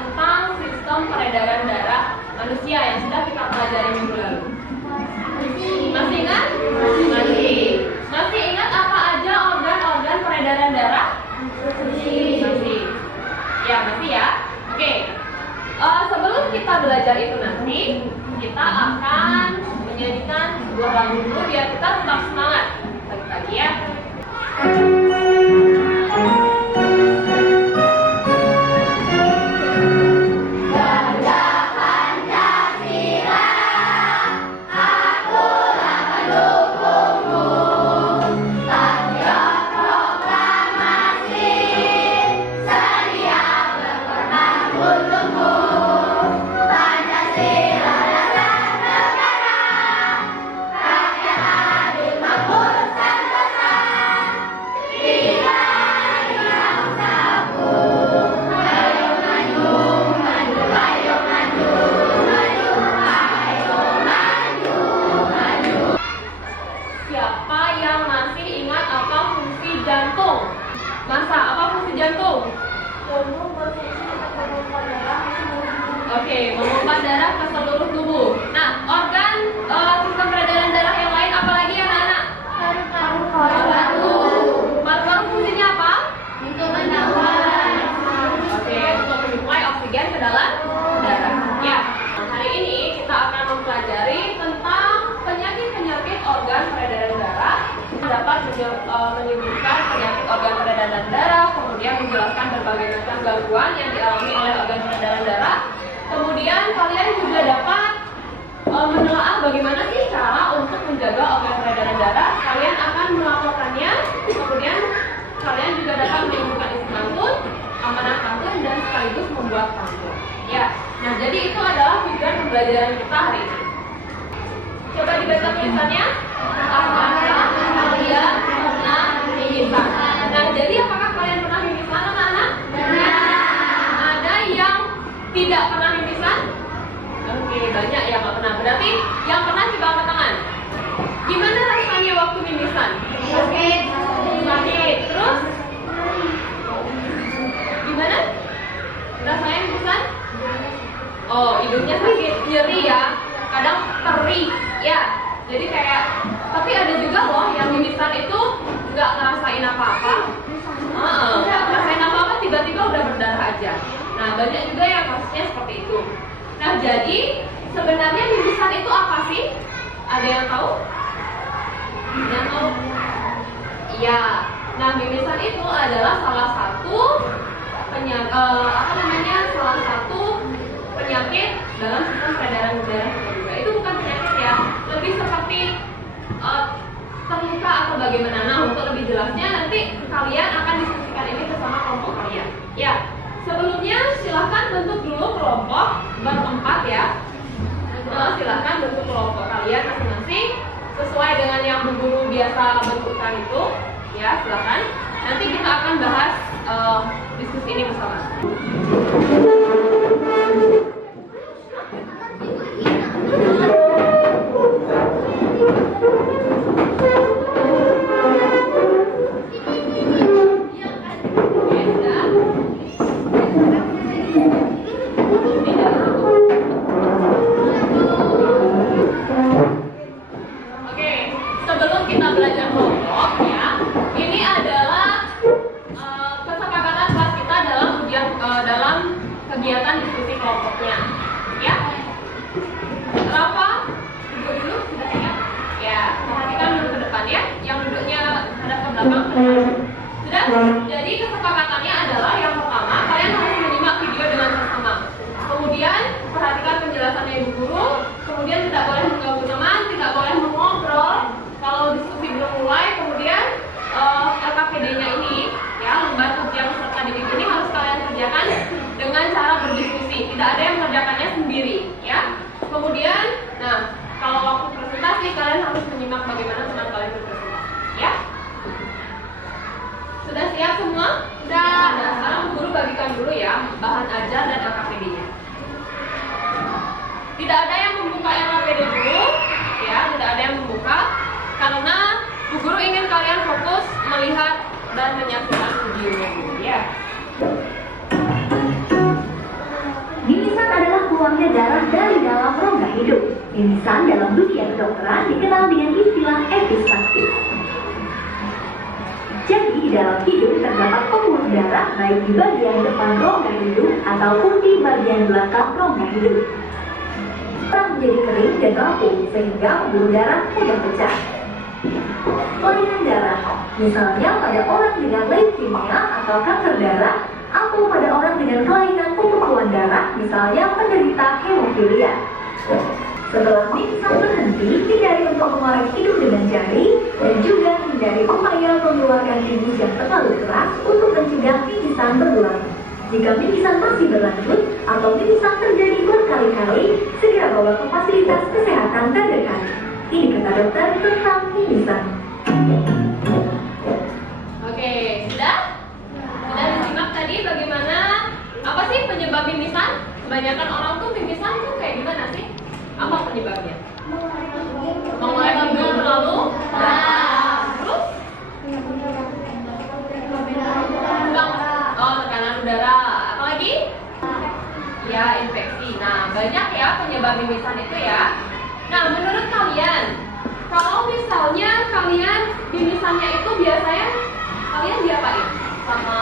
tentang sistem peredaran darah manusia yang sudah kita pelajari minggu lalu? Masih ingat? Masih. Masih ingat apa aja organ-organ peredaran darah? Masih. Ya, masih ya. Oke. Sebelum kita belajar itu nanti, kita akan menyanyikan sebuah lagu dulu biar kita tetap semangat pagi-pagi ya. Oke, memompa darah ke seluruh tubuh. Nah, organ sistem peredaran darah yang lain apa lagi ya anak-anak? Paru-paru. Paru-paru fungsinya apa? Untuk bernafas. Oke, untuk menyuplai oksigen ke dalam darah. Ya, hari ini kita akan mempelajari tentang penyakit-penyakit organ peredaran darah dapat menyebabkan penyakit organ peredaran darah, kemudian menjelaskan berbagai macam gangguan yang dialami oleh organ peredaran darah. Kemudian kalian juga dapat menelaah bagaimana sih cara untuk menjaga organ peredaran darah. Kalian akan melaporkannya, kemudian kalian juga dapat menyimpulkan isi pantun, amanah pantun, dan sekaligus membuat pantun. Ya, nah jadi itu adalah tujuan pembelajaran kita hari ini. Coba dibaca tulisannya. Apakah kalian pernah mimisan? Nah, jadi apakah kalian pernah mimisan, anak-anak? Ada yang tidak pernah mimisan? Oke, banyak yang nggak pernah. Berarti yang pernah coba angkat tangan. Gimana rasanya waktu mimisan? Sakit. Sakit. Terus? Gimana? Rasanya mimisan? Oh, hidungnya sakit, nyeri ya. Kadang perih, ya. Jadi kayak, tapi ada juga loh yang mimisan itu nggak ngerasain apa-apa. Nggak ngerasain apa-apa, tiba-tiba udah berdarah aja. Nah, banyak juga yang kasusnya seperti itu. Nah, jadi sebenarnya mimisan itu apa sih? Ada yang tahu? Yang tahu? Iya. Nah, mimisan itu adalah salah satu penyakit dalam sistem peredaran darah kita juga. Itu bukan penyakit ya, lebih seperti terluka atau bagaimana. Nah, untuk lebih jelasnya nanti kalian akan diskusikan ini bersama kelompok kalian. Ya. Sebelumnya silahkan bentuk dulu kelompok berempat ya. Silahkan bentuk kelompok kalian masing-masing sesuai dengan yang Bu Guru biasa bentukkan itu. Ya, silahkan. Nanti kita akan bahas diskusi ini bersama. Kegiatan diskusi kelompoknya, ya. Rafa, duduk dulu, sudah siap? Ya, perhatikan dulu ke depan ya. Yang duduknya hadap ke belakang. Sudah? Jadi kesepakatannya adalah yang pertama, kalian harus menyimak video dengan seksama. Kemudian perhatikan penjelasannya Ibu Guru. Kemudian tidak boleh mengganggu teman, tidak boleh mengobrol. Kalau diskusi belum mulai, kemudian LKPD-nya ini, ya, lembar kerja peserta didik ini harus kalian kerjakan dengan cara berdiskusi. Tidak ada yang mengerjakannya sendiri, ya. Kemudian, nah, kalau waktu presentasi kalian harus menyimak bagaimana teman kalian berpresentasi, ya. Sudah siap semua? Sudah. Nah, sekarang guru bagikan dulu ya bahan ajar dan LKPD-nya. Tidak ada yang membuka LKPD dulu, ya. Tidak ada yang membuka karena Bu Guru ingin kalian fokus melihat dan menyaksikan videonya dulu, ya. mengalirnya darah dari dalam rongga hidung. Mimisan dalam dunia kedokteran dikenal dengan istilah epistaxis. Jadi di dalam hidung terdapat pembuluh darah baik di bagian depan rongga hidung ataupun di bagian belakang rongga hidung. Darah menjadi kering dan rapuh sehingga pembuluh darah mudah pecah. Kelainan darah, misalnya pada orang dengan leukemia atau kanker darah, atau pada orang dengan kelainan pembekuan darah, misalnya penderita hemofilia. Setelah mimisan berhenti, hindari untuk mengorek hidung dengan jari dan juga hindari upaya mengeluarkan timus yang terlalu keras untuk mencegah mimisan berulang. Jika mimisan masih berlanjut atau mimisan terjadi berkali-kali, segera bawa ke fasilitas kesehatan terdekat. Ini kata dokter tentang mimisan. Oke, sudah? Sudah disimak tadi bagaimana apa sih penyebab mimisan? Kebanyakan orang tuh mimisan tuh kayak gimana sih? Apa penyebabnya? Mengorek hidung terlalu dalam. Terus? Oh, tekanan udara. Apa lagi? Ya, infeksi. Nah, banyak ya penyebab mimisan itu ya. Nah, menurut kalian, kalau misalnya kalian mimisannya itu biasanya kalian diapain? Sama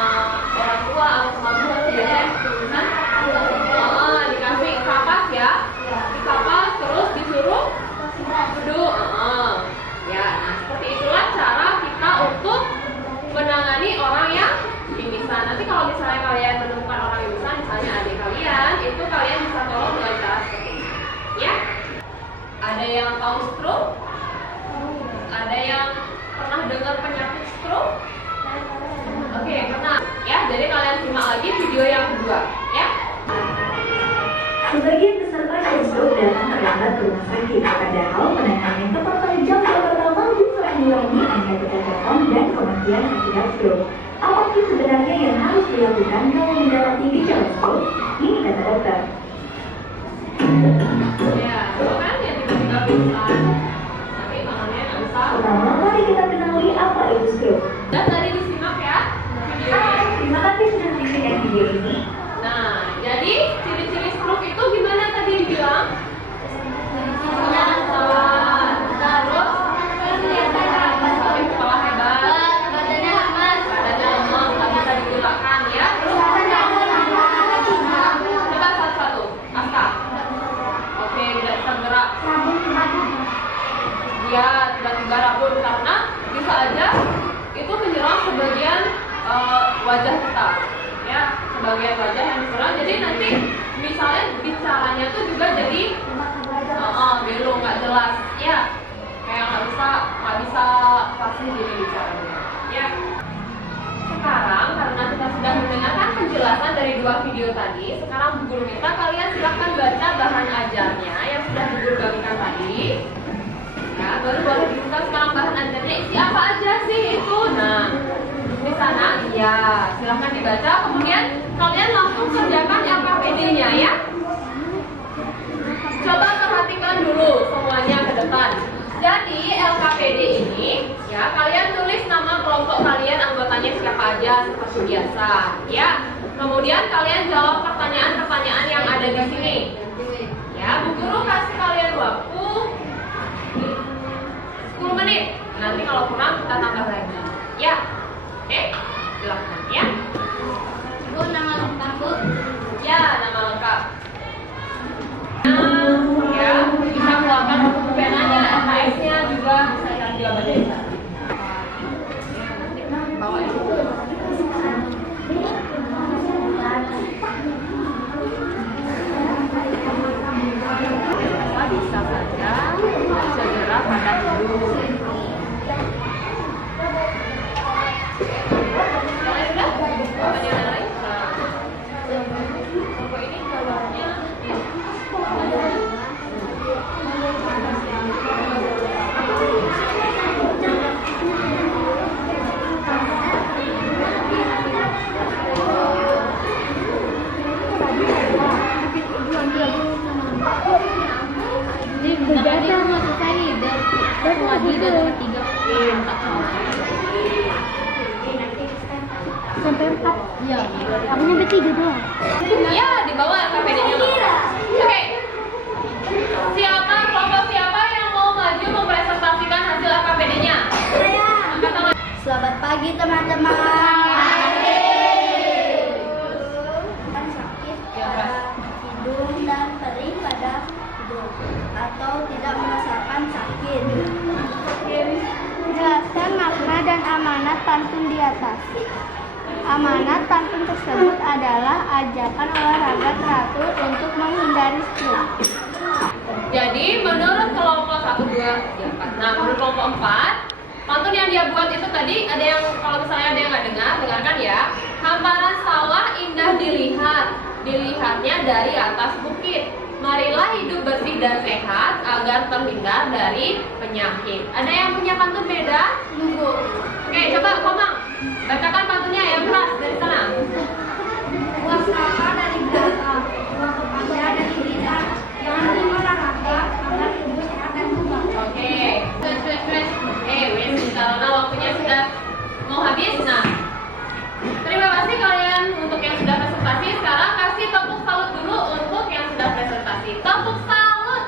orang tua atau sama guru atau biasanya mimisan? Dikasih kapas ya, dikapas terus disuruh duduk. Ya, nah seperti itulah cara kita untuk menangani orang yang mimisan. Nanti kalau misalnya kalian menemukan orang mimisan, misalnya adik kalian, itu kalian bisa tolong dengan cara seperti ini. Ya, ada yang tahu stroke? Ada yang pernah dengar penyakit stroke? Oke, pernah. Ya, jadi kalian simak lagi video yang kedua, ya. Sebagian besar pasien stroke datang terlambat ke rumah sakit, padahal penanganan yang tepat pada jam pertama bisa mengurangi angka kecacatan dan kematian akibat stroke. Apa sih sebenarnya yang harus dilakukan kalau mendapati gejala stroke? Ini kata dokter. Ya, kan ya tiba-tiba pingsan. Tapi tangannya nggak bisa. Pertama, mari kita kenali apa itu stroke. Dan tadi disimak ya videonya. Terima kasih sudah menyaksikan video ini. Nah, jadi ciri-ciri stroke itu gimana tadi dibilang? Terus sakit kepala hebat, badannya lemas, nggak bisa digerakkan ya. Terus coba satu-satu, Aska. Oke, tidak bisa gerak. Dia tiba-tiba rabun karena bisa aja itu menyerang sebagian wajah kita, ya, sebagian wajah yang diserang. Jadi nanti misalnya bicaranya tuh juga jadi belum nggak jelas, ya, kayak nggak bisa pasti jadi bicaranya, ya. Sekarang karena kita sudah mendengarkan penjelasan dari dua video tadi, sekarang Bu Guru minta kalian silahkan baca bahan ajarnya yang sudah Bu Guru bagikan tadi. Ya, baru boleh dibuka sekarang bahan ajarnya isi apa aja sih itu. Nah, di sana, ya, silahkan dibaca. Kemudian kalian langsung kerjakan LKPD-nya ya. Coba perhatikan dulu semuanya ke depan. Jadi LKPD ini, ya, kalian tulis nama kelompok kalian, anggotanya siapa aja seperti biasa, ya. Kemudian kalian jawab pertanyaan-pertanyaan yang ada di sini. Ya, Bu Guru kasih kalian waktu 10 menit. Nanti kalau kurang kita tambah lagi. Ya. Oke, silakan ya. Bu, nama lengkap Bu? Ya, nama lengkap. Ya, bisa keluarkan buku penanya, SKS-nya juga bisa cari di Abad Desa. Ya, nanti bawa itu. Bisa saja cedera pada hidung. Berdasar maksud saya dari lagi dari 3 sampai 4. Iya. Aku nyampe 3 doang. Ya, di bawah LKPD-nya. Oke. miskin. Jelaskan makna dan amanat pantun di atas. Amanat pantun tersebut adalah ajakan olahraga teratur untuk menghindari stroke. Jadi menurut kelompok 1, 2, 3, 4. Nah, menurut kelompok 4, pantun yang dia buat itu tadi ada yang kalau misalnya ada yang nggak dengar, dengarkan ya. Hamparan sawah indah dilihat, dilihatnya dari atas bukit. Marilah hidup bersih dan sehat agar terhindar dari penyakit. Ada yang punya pantun beda? Nunggu. Oke, coba Komang bacakan pantunnya yang keras dari sana. Buat apa dari belakang, buat pekerja dari lidah, jangan olahraga agar hidup sehat dan kuat. Oke, wes karena waktunya sudah mau habis. Nah, terima kasih kalian untuk yang sudah presentasi. Sekarang kasih tepuk salut dulu untuk yang sudah presentasi. Tepuk salut.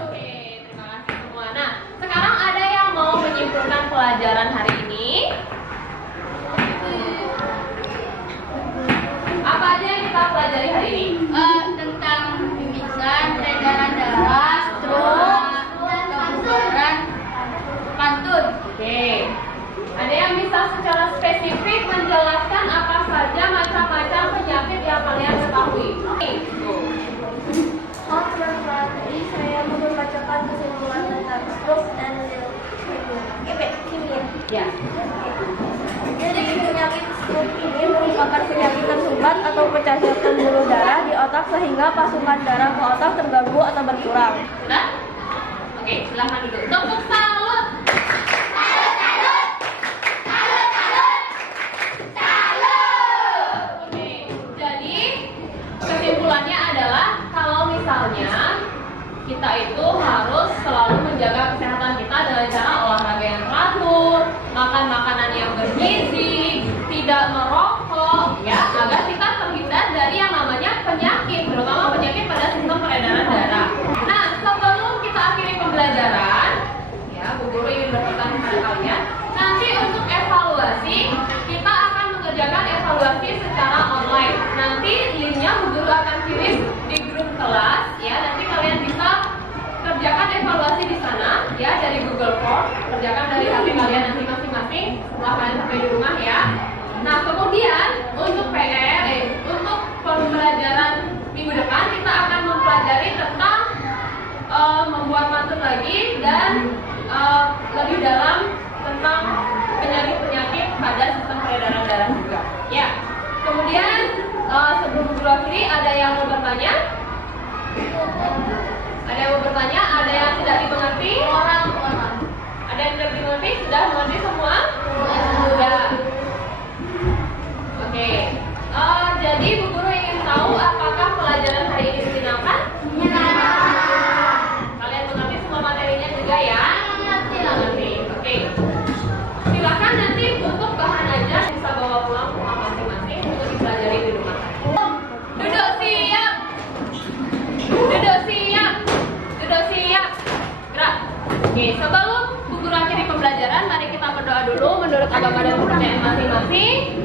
Oke, terima kasih semua. Nah, sekarang ada yang mau menyimpulkan pelajaran hari ini? Apa aja yang kita pelajari hari ini? Tentang mimisan, peredaran darah, stroke, kebugaran, pantun. Oke. Ada yang bisa secara spesifik menjelaskan apa saja macam-macam penyakit yang kalian ketahui? Tadi saya mau membacakan kesimpulan tentang stroke dan leukemia. Ya. Jadi penyakit stroke ini merupakan penyakit tersumbat atau pecahnya pembuluh darah di otak sehingga pasukan darah ke otak terganggu atau berkurang. Sudah? Oke, silahkan duduk. Tepuk salut. Oke, jadi kesimpulannya adalah kalau misalnya kita itu harus selalu menjaga kesehatan kita dengan cara olahraga yang teratur, makan makanan yang bergizi, tidak merokok, ya, agar kita terhindar dari yang namanya penyakit, terutama penyakit pada sistem peredaran darah. Nah, sebelum kita akhiri pembelajaran, ya, Bu Guru ingin berpesan kepada kalian, nanti untuk evaluasi kita akan mengerjakan evaluasi secara online. Nanti linknya Bu Guru akan kirim di grup kelas, ya, nanti kalian bisa kerjakan evaluasi di sana, ya, dari Google Form, kerjakan dari HP kalian nanti masing-masing setelah kalian sampai di rumah, ya. Nah, kemudian untuk untuk pembelajaran minggu depan kita akan mempelajari tentang membuat pantun lagi dan lebih dalam tentang penyakit-penyakit pada sistem peredaran darah juga. Ya. Kemudian sebelum guru akhiri, ada yang mau bertanya? Ada yang mau bertanya? Ada yang tidak dimengerti? Orang. Ada yang tidak dimengerti? Sudah mengerti semua? Sudah. Oke. Jadi Bu Guru ingin tahu apakah pelajaran hari ini menyenangkan? Kalian mengerti semua materinya juga ya? Mengerti. Oke. Silakan nanti untuk bahan ajar bisa bawa pulang ke rumah masing-masing untuk dipelajari di rumah. Duduk siap. Duduk siap. Duduk siap. Gerak. Oke, sebelum Bu Guru akhiri pembelajaran, mari kita berdoa dulu menurut agama dan kepercayaan masing-masing.